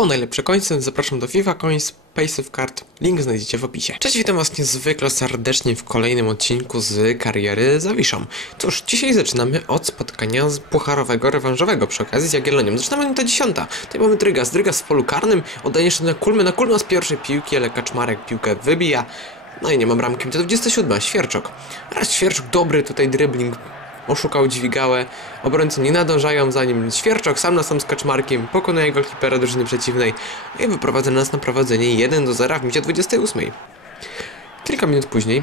Po najlepszy coins zapraszam do FIFA Coins Paysafe Card. Link znajdziecie w opisie. Cześć, witam was niezwykle serdecznie w kolejnym odcinku z kariery Zawiszą. Cóż, dzisiaj zaczynamy od spotkania z pucharowego, rewanżowego przy okazji z Jagiellonią. Zaczynamy minuta 10. Tutaj mamy Drygas. Drygas w polu karnym. Oddaje jeszcze na kulmę. Na kulmę z pierwszej piłki, ale Kaczmarek piłkę wybija. No i nie ma bramki. To 27. Świerczok. Raz Świerczok dobry tutaj dribbling oszukał dźwigałę. Obrońcy nie nadążają za nim. Świerczok sam na sam z Kaczmarkiem pokonuje golkipera drużyny przeciwnej i wyprowadza nas na prowadzenie 1 do 0 w minucie 28. Kilka minut później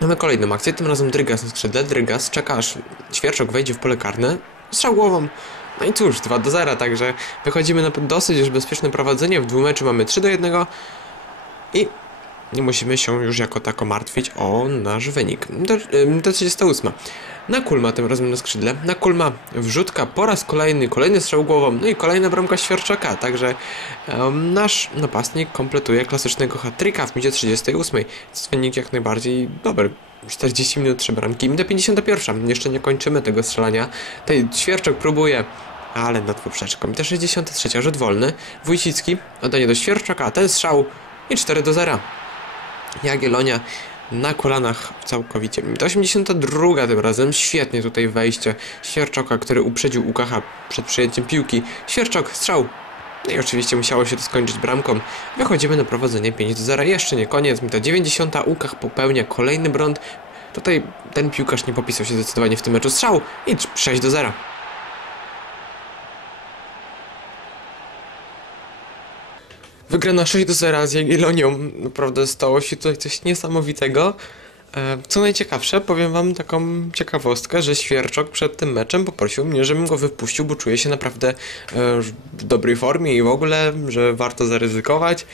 mamy kolejną akcję, tym razem Drygas na skrzydle. Drygas czeka aż Świerczok wejdzie w pole karne, strzał głową. No i cóż, 2 do 0, także wychodzimy na dosyć już bezpieczne prowadzenie. W dwumeczu mamy 3 do 1 i nie musimy się już jako tako martwić o nasz wynik. Do, do 38. Na Kulma tym razem na skrzydle. Na Kulma wrzutka po raz kolejny, kolejny strzał głową, no i kolejna bramka Świerczaka, także um, nasz napastnik kompletuje klasycznego hat-tricka w minucie 38. jest wynik jak najbardziej dobry. 40 minut, 3 bramki. Minuta 51. Jeszcze nie kończymy tego strzelania. Tej Świerczak próbuje ale nad poprzeczką. Minuta 63. Rzut wolny. Wójcicki. Oddanie do Świerczaka. Ten strzał i 4 do 0. Jagiellonia na kolanach całkowicie. To 82 tym razem, świetnie tutaj wejście Świerczoka, który uprzedził Łukacha przed przyjęciem piłki. Świerczok, strzał! No i oczywiście musiało się to skończyć bramką. Wychodzimy na prowadzenie 5 do 0. Jeszcze nie koniec, ta 90. Łukach popełnia kolejny brąd. Tutaj ten piłkarz nie popisał się zdecydowanie w tym meczu. Strzał i 6 do 0. Wygrana 6 do 0 z Jagiellonią. Naprawdę stało się tutaj coś niesamowitego. E, co najciekawsze, powiem wam taką ciekawostkę, że Świerczok przed tym meczem poprosił mnie, żebym go wypuścił, bo czuje się naprawdę e, w dobrej formie i w ogóle, że warto zaryzykować.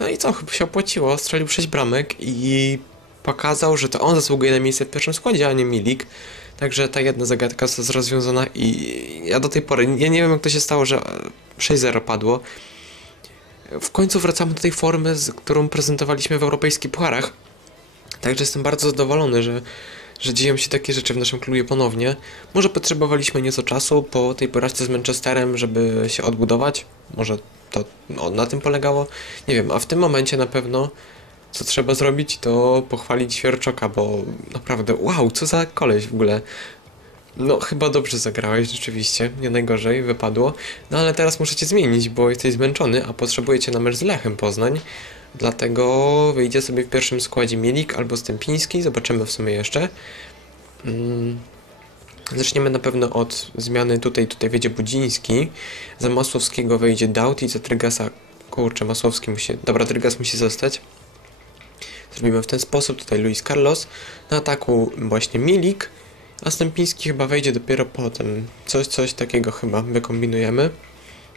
No i co, chyba się opłaciło. Strzelił 6 bramek i pokazał, że to on zasługuje na miejsce w pierwszym składzie, a nie Milik. Także ta jedna zagadka jest rozwiązana i ja do tej pory, ja nie wiem jak to się stało, że 6-0 padło w końcu wracamy do tej formy, z którą prezentowaliśmy w europejskich pucharach. Także jestem bardzo zadowolony, że, że dzieją się takie rzeczy w naszym klubie ponownie. Może potrzebowaliśmy nieco czasu po tej porażce z Manchesterem, żeby się odbudować. Może to no, na tym polegało. Nie wiem, a w tym momencie na pewno co trzeba zrobić, to pochwalić Świerczoka, bo naprawdę, wow, co za koleś w ogóle. No, chyba dobrze zagrałeś, rzeczywiście, nie najgorzej, wypadło. No ale teraz muszę cię zmienić, bo jesteś zmęczony, a potrzebujecie na mecz z Lechem Poznań. Dlatego wyjdzie sobie w pierwszym składzie Mielik albo Stępiński, zobaczymy w sumie jeszcze. Mm. Zaczniemy na pewno od zmiany tutaj, tutaj wyjdzie Budziński, za Masłowskiego wejdzie Dauti, za Trygasa, kurczę, Masłowski musi, dobra, Trygas musi zostać. Zrobimy w ten sposób, tutaj Luis Carlos, na ataku właśnie Milik, a Stępiński chyba wejdzie dopiero potem. Coś, coś takiego chyba wykombinujemy.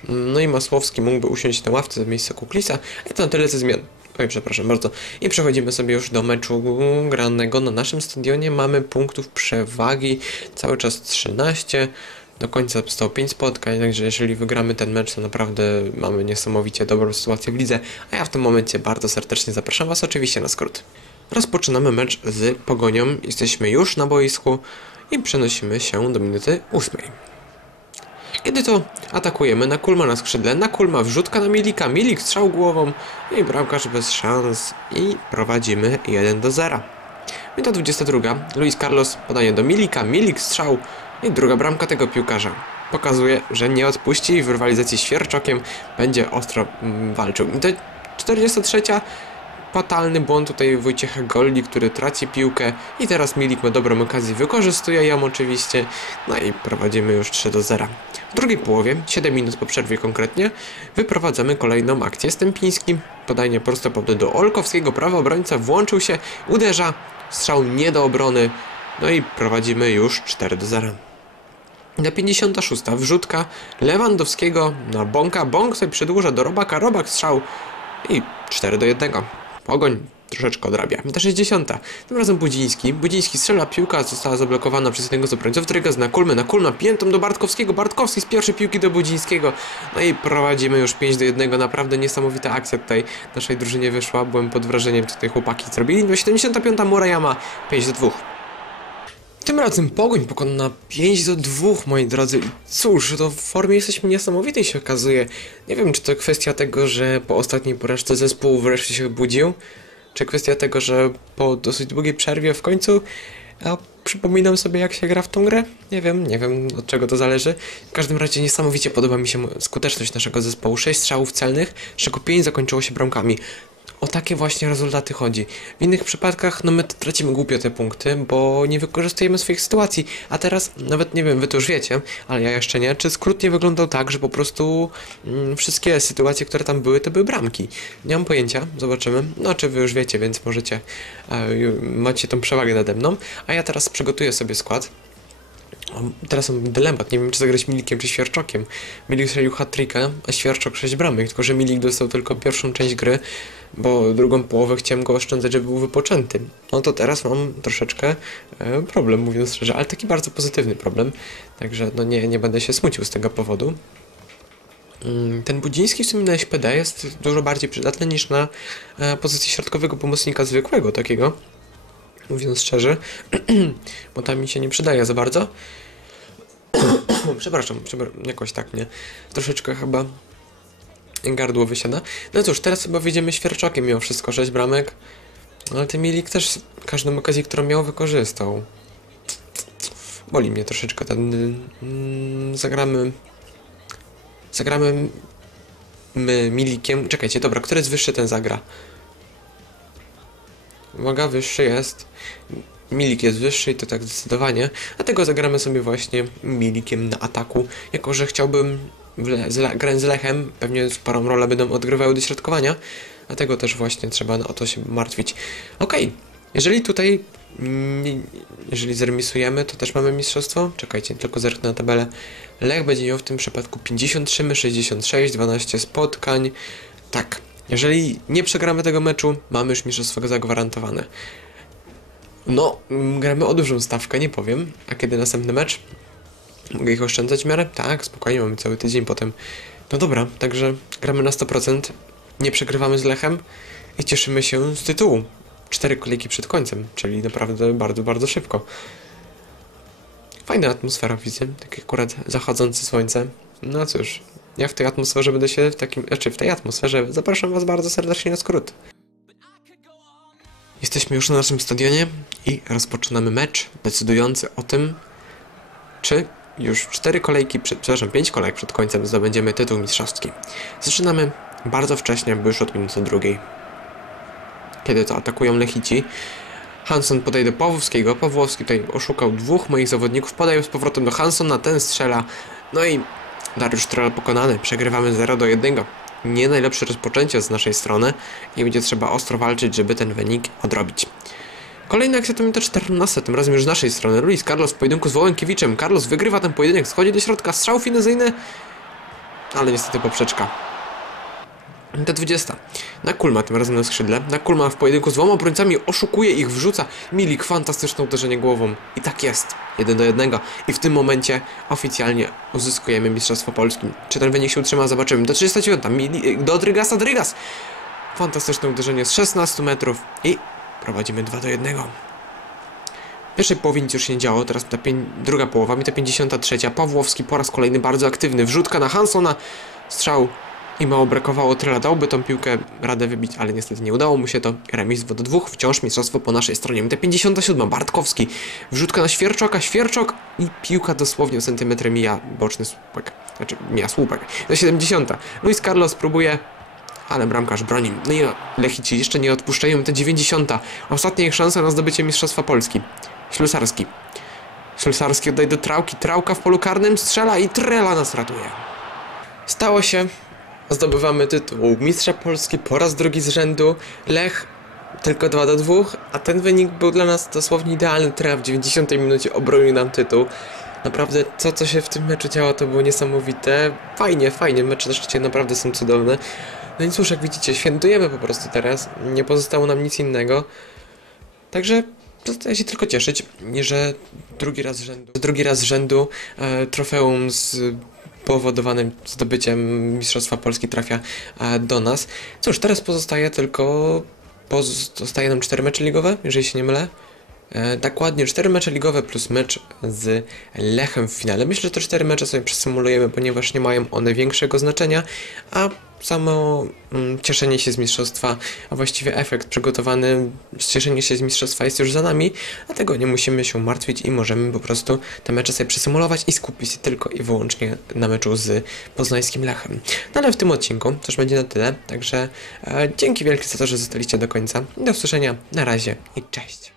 No i Masłowski mógłby usiąść na ławce w miejsce Kuklisa. I to na tyle ze zmian. Oj, przepraszam bardzo. I przechodzimy sobie już do meczu granego na naszym stadionie. Mamy punktów przewagi, cały czas 13. Do końca zostało 5 spotkań, także jeżeli wygramy ten mecz, to naprawdę mamy niesamowicie dobrą sytuację w lidze. A ja w tym momencie bardzo serdecznie zapraszam Was oczywiście na skrót. Rozpoczynamy mecz z Pogonią. Jesteśmy już na boisku i przenosimy się do minuty ósmej. Kiedy to atakujemy na Kulma na skrzydle, na Kulma wrzutka na Milika, Milik strzał głową i bramkarz bez szans i prowadzimy 1 do 0. Minuta 22. Luis Carlos podanie do Milika, Milik strzał i druga bramka tego piłkarza. Pokazuje, że nie odpuści i w rywalizacji Świerczokiem będzie ostro mm, walczył. Minuta 43 fatalny błąd tutaj Wojciecha Golli, który traci piłkę i teraz Milik ma dobrą okazję, wykorzystuje ją oczywiście, no i prowadzimy już 3 do 0. W drugiej połowie, 7 minut po przerwie konkretnie, wyprowadzamy kolejną akcję. Stępiński, podanie prostopodne do Olkowskiego, prawy obrońca włączył się, uderza, strzał nie do obrony, no i prowadzimy już 4 do 0. Na 56. wrzutka Lewandowskiego na Bąka. Bąk sobie przedłuża do Robaka. Robak strzał i 4 do 1. Pogoń troszeczkę odrabia. Minuta 60. Tym razem Budziński. Budziński strzela, piłka została zablokowana przez jednego z obrońców. Drygas na kulmę, na kulmę, piętą do Bartkowskiego. Bartkowski z pierwszej piłki do Budzińskiego. No i prowadzimy już 5 do 1. Naprawdę niesamowita akcja tutaj naszej drużynie wyszła. Byłem pod wrażeniem, co tutaj chłopaki zrobili. No 75. Murayama, 5 do 2. Tym razem Pogoń pokona 5 do 2, moi drodzy. I cóż, to w formie jesteśmy niesamowitej się okazuje. Nie wiem, czy to kwestia tego, że po ostatniej porażce zespół wreszcie się obudził, czy kwestia tego, że po dosyć długiej przerwie w końcu a przypominam sobie, jak się gra w tą grę. Nie wiem, nie wiem od czego to zależy. W każdym razie niesamowicie podoba mi się skuteczność naszego zespołu. 6 strzałów celnych, z czego 5 zakończyło się bramkami. O takie właśnie rezultaty chodzi. W innych przypadkach, no my tracimy głupio te punkty, bo nie wykorzystujemy swoich sytuacji. A teraz, nawet nie wiem, wy to już wiecie, ale ja jeszcze nie, czy skrót nie wyglądał tak, że po prostu mm, wszystkie sytuacje, które tam były, to były bramki. Nie mam pojęcia, zobaczymy. No, czy wy już wiecie, więc możecie, e, macie tą przewagę nade mną. A ja teraz przygotuję sobie skład. Teraz mam dylemat, nie wiem czy zagrać Milikiem czy Świerczokiem. Milik strzelił hat a Świerczok 6 bramek, tylko że Milik dostał tylko pierwszą część gry, bo drugą połowę chciałem go oszczędzać, żeby był wypoczęty. No to teraz mam troszeczkę e, problem, mówiąc szczerze, ale taki bardzo pozytywny problem, także no nie, nie będę się smucił z tego powodu. Mm, Ten Budziński w sumie na SPD jest dużo bardziej przydatny niż na e, pozycji środkowego pomocnika zwykłego takiego, mówiąc szczerze, bo tam mi się nie przydaje za bardzo. przepraszam, przepraszam, jakoś tak mnie troszeczkę chyba gardło wysiada. No cóż, teraz chyba wyjdziemy świerczokiem mimo wszystko, 6 bramek. No, Ale ten Milik też każdą okazję, którą miał, wykorzystał. Boli mnie troszeczkę ten... Mm, zagramy... Zagramy... My Milikiem... Czekajcie, dobra, który jest wyższy, ten zagra. Uwaga, wyższy jest. Milik jest wyższy i to tak zdecydowanie. Dlatego zagramy sobie właśnie Milikiem na ataku. Jako, że chciałbym z grać z Lechem, pewnie sporą rolę będą odgrywały dośrodkowania. Dlatego też właśnie trzeba o to się martwić. Okej, jeżeli tutaj... Jeżeli zremisujemy, to też mamy mistrzostwo. Czekajcie, tylko zerknę na tabelę. Lech będzie miał w tym przypadku 53, my 66, 12 spotkań. Tak, jeżeli nie przegramy tego meczu, mamy już mistrzostwo zagwarantowane. No, mm, gramy o dużą stawkę, nie powiem. A kiedy następny mecz? Mogę ich oszczędzać w miarę? Tak, spokojnie, mamy cały tydzień potem. No dobra, także gramy na 100%, nie przegrywamy z Lechem i cieszymy się z tytułu. Cztery kolejki przed końcem, czyli naprawdę bardzo, bardzo szybko. Fajna atmosfera widzę, tak akurat zachodzące słońce. No cóż, ja w tej atmosferze będę się w takim, znaczy w tej atmosferze zapraszam was bardzo serdecznie na skrót. Jesteśmy już na naszym stadionie i rozpoczynamy mecz decydujący o tym, czy już cztery kolejki, przed, przepraszam, pięć kolejek przed końcem zdobędziemy tytuł mistrzowski. Zaczynamy bardzo wcześnie, bo już od minuty drugiej. Kiedy to atakują Lechici. Hanson podaje do Pawłowskiego. Pawłowski tutaj oszukał dwóch moich zawodników. Podaje z powrotem do Hansona, ten strzela. No i Dariusz Trela pokonany. Przegrywamy 0 do 1. Nie najlepsze rozpoczęcie z naszej strony i będzie trzeba ostro walczyć, żeby ten wynik odrobić. Kolejna akcja to minuta 14, tym razem już z naszej strony. Luis Carlos w pojedynku z Wołękiewiczem. Carlos wygrywa ten pojedynek, schodzi do środka, strzał finezyjny, ale niestety poprzeczka. Minuta 20. Na Kulma tym razem na skrzydle. Na Kulma w pojedynku z dwoma obrońcami oszukuje ich, wrzuca. Milik fantastyczne uderzenie głową. I tak jest. 1 do 1. I w tym momencie oficjalnie uzyskujemy Mistrzostwo Polski. Czy ten wynik się utrzyma? Zobaczymy. Do 39. Mili, do Drygasa Drygas. Fantastyczne uderzenie z 16 metrów. I prowadzimy 2 do 1. W pierwszej połowie nic już nie działo, teraz ta druga połowa, minuta 53. Pawłowski po raz kolejny bardzo aktywny. Wrzutka na Hansona, strzał i mało brakowało. Trela dałby tą piłkę radę wybić, ale niestety nie udało mu się to. Remis 2 do 2, wciąż mistrzostwo po naszej stronie. Minuta 57. Bartkowski, wrzutka na Świerczoka, Świerczok i piłka dosłownie o centymetr mija boczny słupek. Znaczy, mija słupek. Do 70. Luis Carlos próbuje ale bramkarz broni. No i Lechici jeszcze nie odpuszczają. Te 90. Ostatnia ich szansa na zdobycie Mistrzostwa Polski. Ślusarski. Ślusarski oddaje do Trałki. Trałka w polu karnym strzela i Trela nas ratuje. Stało się. Zdobywamy tytuł Mistrza Polski po raz drugi z rzędu. Lech tylko 2 do 2, a ten wynik był dla nas dosłownie idealny. Trela w 90 minucie obronił nam tytuł. Naprawdę, to co się w tym meczu działo, to było niesamowite. Fajnie, fajnie, mecze na szczycie naprawdę są cudowne. No i cóż, jak widzicie, świętujemy po prostu teraz. Nie pozostało nam nic innego. Także pozostaje się tylko cieszyć, że drugi raz z rzędu, drugi raz z rzędu e, trofeum z powodowanym zdobyciem Mistrzostwa Polski trafia e, do nas. Cóż, teraz pozostaje tylko... Pozostaje nam cztery mecze ligowe, jeżeli się nie mylę. E, dokładnie 4 mecze ligowe plus mecz z Lechem w finale. Myślę, że te 4 mecze sobie przesymulujemy, ponieważ nie mają one większego znaczenia, a samo mm, cieszenie się z mistrzostwa, a właściwie efekt przygotowany, cieszenie się z mistrzostwa jest już za nami, dlatego nie musimy się martwić i możemy po prostu te mecze sobie przesymulować i skupić się tylko i wyłącznie na meczu z poznańskim Lechem. No ale w tym odcinku to już będzie na tyle, także e, dzięki wielkie za to, że zostaliście do końca. Do usłyszenia, na razie i cześć.